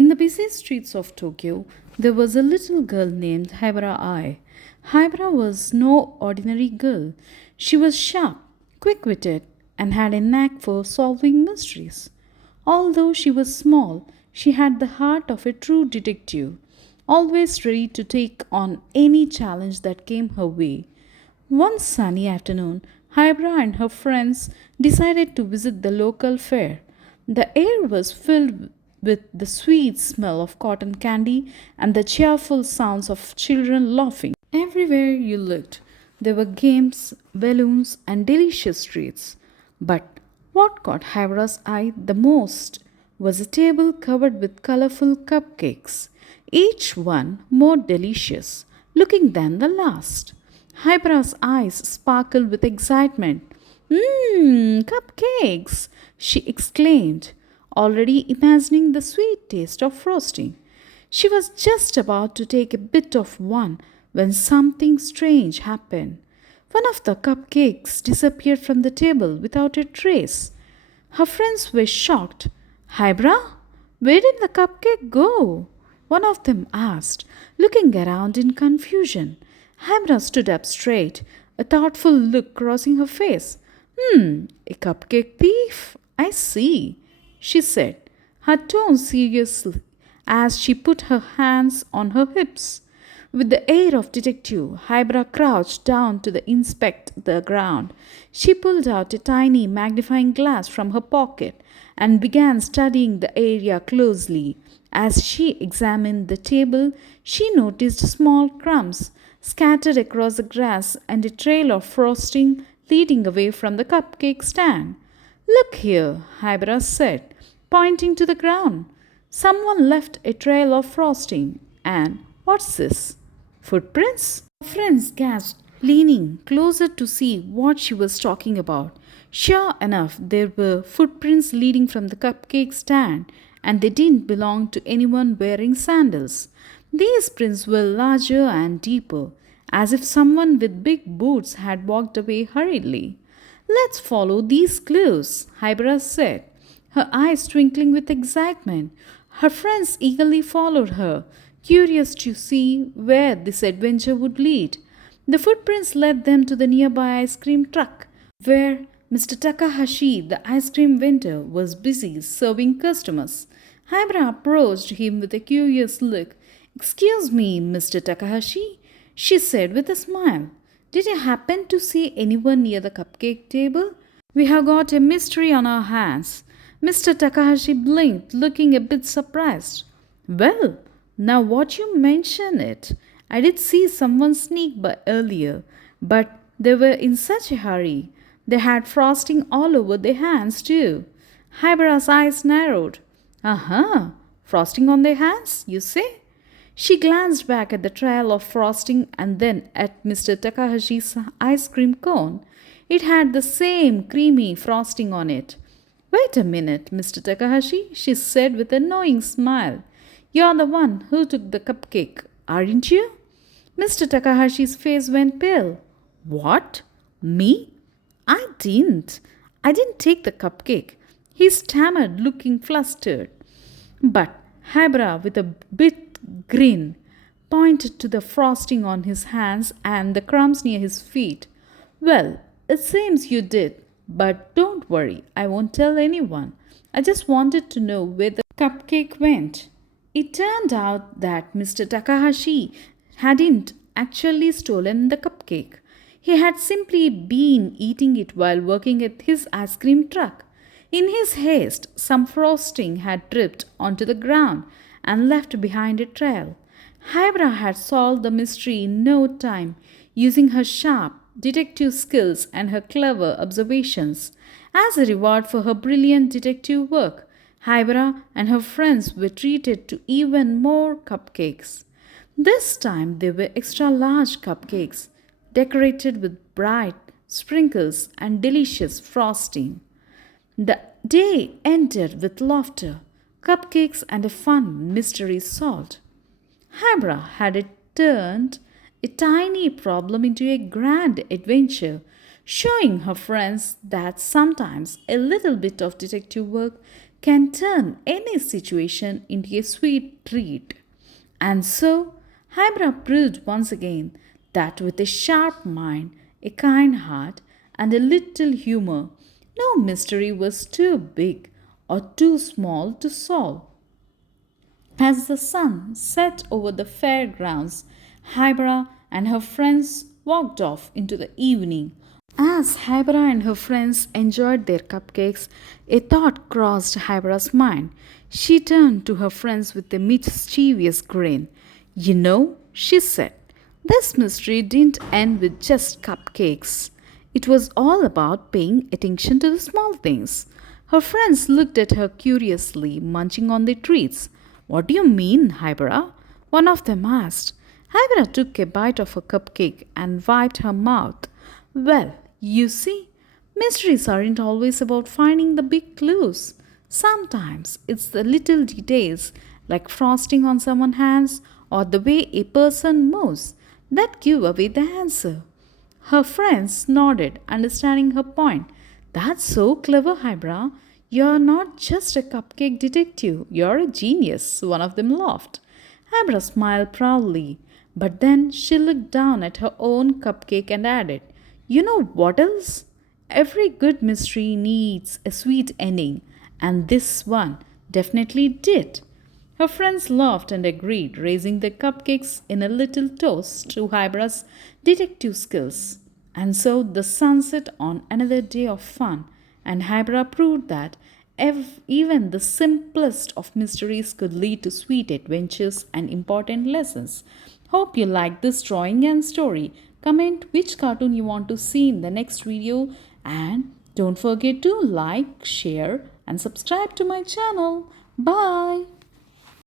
In the busy streets of Tokyo, there was a little girl named Hibara Ai. Hibara was no ordinary girl. She was sharp, quick witted, and had a knack for solving mysteries. Although she was small, she had the heart of a true detective, always ready to take on any challenge that came her way. One sunny afternoon, Hybra and her friends decided to visit the local fair. The air was filled with the sweet smell of cotton candy and the cheerful sounds of children laughing. Everywhere you looked, there were games, balloons, and delicious treats. But what caught Hybra's eye the most was a table covered with colorful cupcakes, each one more delicious looking than the last. Hybra's eyes sparkled with excitement. Mmm, cupcakes! She exclaimed, already imagining the sweet taste of frosting. She was just about to take a bit of one when something strange happened. One of the cupcakes disappeared from the table without a trace. Her friends were shocked. Hybra, where did the cupcake go? One of them asked, looking around in confusion. Hybra stood up straight, a thoughtful look crossing her face. A cupcake thief? I see, she said, her tone serious as she put her hands on her hips. With the air of detective, Hybra crouched down to inspect the ground. She pulled out a tiny magnifying glass from her pocket and began studying the area closely. As she examined the table, she noticed small crumbs scattered across the grass and a trail of frosting leading away from the cupcake stand. Look here, Hybra said, pointing to the ground. Someone left a trail of frosting. And what's this? Footprints? Her friends gasped, leaning closer to see what she was talking about. Sure enough, there were footprints leading from the cupcake stand, and they didn't belong to anyone wearing sandals. These prints were larger and deeper, as if someone with big boots had walked away hurriedly. Let's follow these clues, Hybara said, her eyes twinkling with excitement. Her friends eagerly followed her, curious to see where this adventure would lead. The footprints led them to the nearby ice cream truck, where Mr. Takahashi, the ice cream vendor, was busy serving customers. Hybara approached him with a curious look. Excuse me, Mr. Takahashi, she said with a smile. Did you happen to see anyone near the cupcake table? We have got a mystery on our hands. Mr. Takahashi blinked, looking a bit surprised. Well, now what you mention it, I did see someone sneak by earlier, but they were in such a hurry. They had frosting all over their hands too. Hybara's eyes narrowed. Uh-huh, frosting on their hands, you say? She glanced back at the trail of frosting and then at Mr. Takahashi's ice cream cone. It had the same creamy frosting on it. Wait a minute, Mr. Takahashi, she said with a knowing smile. You're the one who took the cupcake, aren't you? Mr. Takahashi's face went pale. What? Me? I didn't. I didn't take the cupcake. He stammered, looking flustered. But Hybara, with a bit grin, pointed to the frosting on his hands and the crumbs near his feet. Well, it seems you did, but don't worry, I won't tell anyone. I just wanted to know where the cupcake went. It turned out that Mr. Takahashi hadn't actually stolen the cupcake. He had simply been eating it while working at his ice cream truck. In his haste, some frosting had dripped onto the ground and left behind a trail. Hybara had solved the mystery in no time, using her sharp detective skills and her clever observations. As a reward for her brilliant detective work, Hybara and her friends were treated to even more cupcakes. This time they were extra large cupcakes, decorated with bright sprinkles and delicious frosting. The day ended with laughter, cupcakes, and a fun mystery solved. Hybara had turned a tiny problem into a grand adventure, showing her friends that sometimes a little bit of detective work can turn any situation into a sweet treat. And so, Hibara proved once again that with a sharp mind, a kind heart, and a little humor, no mystery was too big or too small to solve. As the sun set over the fairgrounds, Hibara and her friends walked off into the evening. As Hibara and her friends enjoyed their cupcakes, a thought crossed Hibara's mind. She turned to her friends with a mischievous grin. You know, she said, this mystery didn't end with just cupcakes. It was all about paying attention to the small things. Her friends looked at her curiously, munching on their treats. What do you mean, Hibara? One of them asked. Hibara took a bite of her cupcake and wiped her mouth. Well, you see, mysteries aren't always about finding the big clues. Sometimes it's the little details, like frosting on someone's hands or the way a person moves, that give away the answer. Her friends nodded, understanding her point. That's so clever, Hybra. You're not just a cupcake detective, you're a genius, one of them laughed. Hybra smiled proudly, but then she looked down at her own cupcake and added, You know what else? Every good mystery needs a sweet ending, and this one definitely did. Her friends laughed and agreed, raising their cupcakes in a little toast to Hybra's detective skills. And so the sun set on another day of fun, and Hybra proved that even the simplest of mysteries could lead to sweet adventures and important lessons. Hope you liked this drawing and story. Comment which cartoon you want to see in the next video, and don't forget to like, share, and subscribe to my channel. Bye.